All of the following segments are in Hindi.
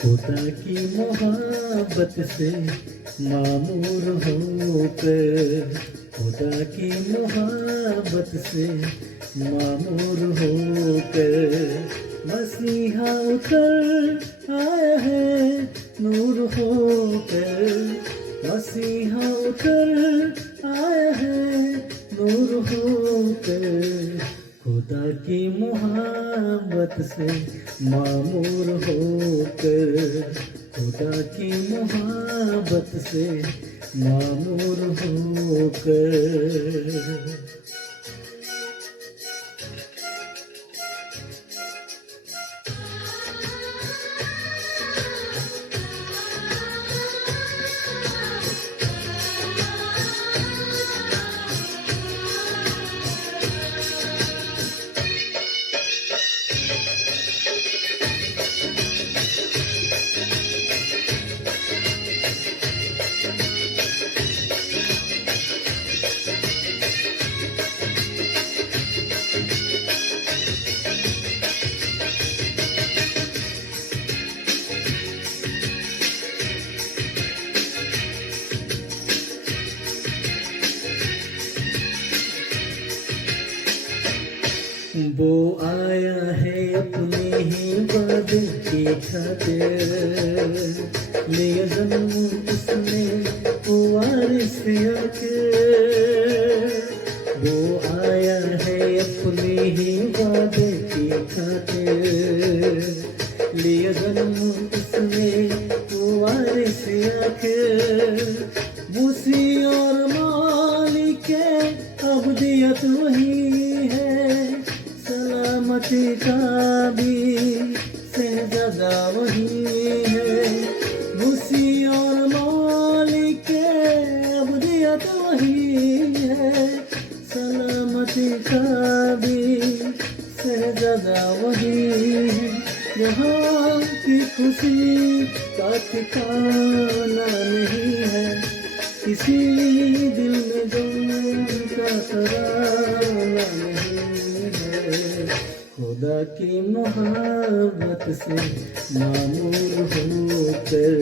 खुदा की मोहब्बत से मामूर होकर, खुदा की मोहब्बत से मामूर होकर मसीहा उतर आया है नूर होकर, मसीहा उतर आया है नूर होकर, खुदा की मोहब्बत से मामूर होकर, खुदा की मोहब्बत से मामूर होकर। वो आया है अपने ही वादे की खातिर, लिया जन्म उसने वारिस आकर, वो आया है अपने ही वादे की खातिर, लिया जन्म उसने वारिस आकर, मूसी और मालिक अब्दियत वही है, सलामती का भी शहज़ादा वही है, मूसी और मालिक अब्दियत वही है, सलामती का भी शहज़ादा वही है, यहाँ की खुशी का ठिकाना नहीं है, किसी दिल में गम का तराना नहीं है, खुदा की मोहब्बत से मामूर होकर,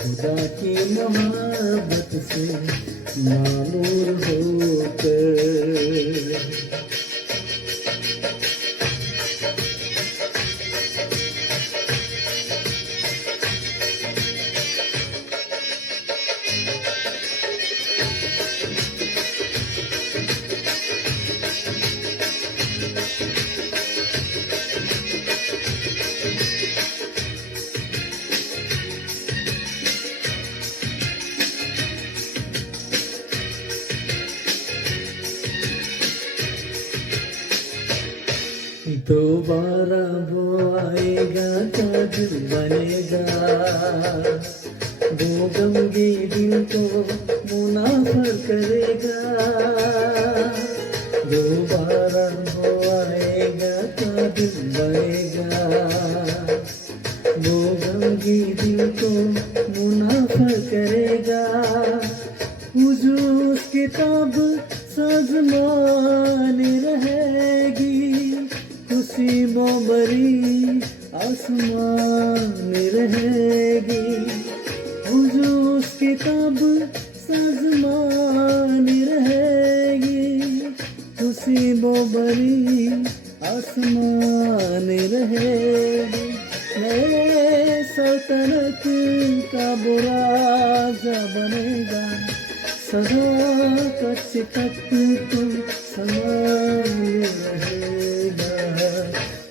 खुदा की मोहब्बत से मामूर होकर। दोबारा वो आएगा ताजुब बनेगा, वो गमगी दिल को मुनाफर करेगा, दोबारा वो आएगा ताजुब बनेगा, वो गमगी दिल को मुनाफर करेगा, हुजूर किताब साजमान रहेगी, खुशी मोमरी आसमान रहेगी, हुजूर किताब साजमान रहेगी, खुशी मोमरी आसमान रहेगी, नए सल्तनत का बुराजा बनेगा, सदाकत तक तो समान रहेगा,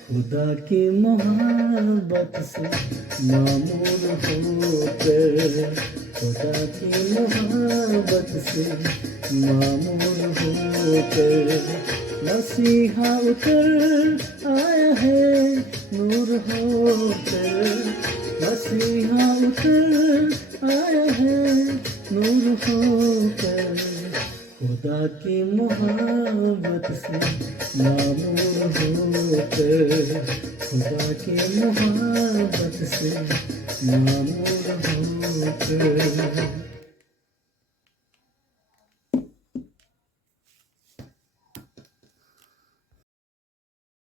खुदा की मोहब्बत से मामूर होकर, खुदा की मोहब्बत से मामूर होकर मसीहा उतर आया है नूर होकर, मसीहा उतर आया है नूर होकर, खुदा की मोहब्बत से मामूर होकर, खुदा की मोहब्बत से मामूर होकर।